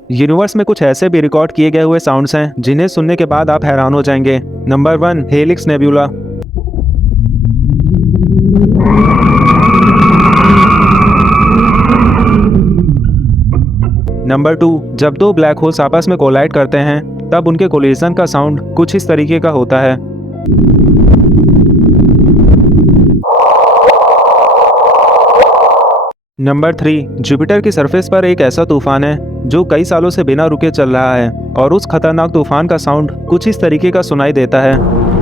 Universe में कुछ ऐसे भी रिकॉर्ड किए गए हुए साउंड्स हैं जिन्हें सुनने के बाद आप हैरान हो जाएंगे। Number 1, helix nebula. नंबर 2, जब दो ब्लैक होल्स आपस में कोलाइड करते हैं तब उनके कोलिजन का साउंड कुछ इस तरीके का होता है। नंबर 3, जुपिटर की सरफेस पर एक ऐसा तूफान है जो कई सालों से बिना रुके चल रहा है और उस खतरनाक तूफान का साउंड कुछ इस तरीके का सुनाई देता है।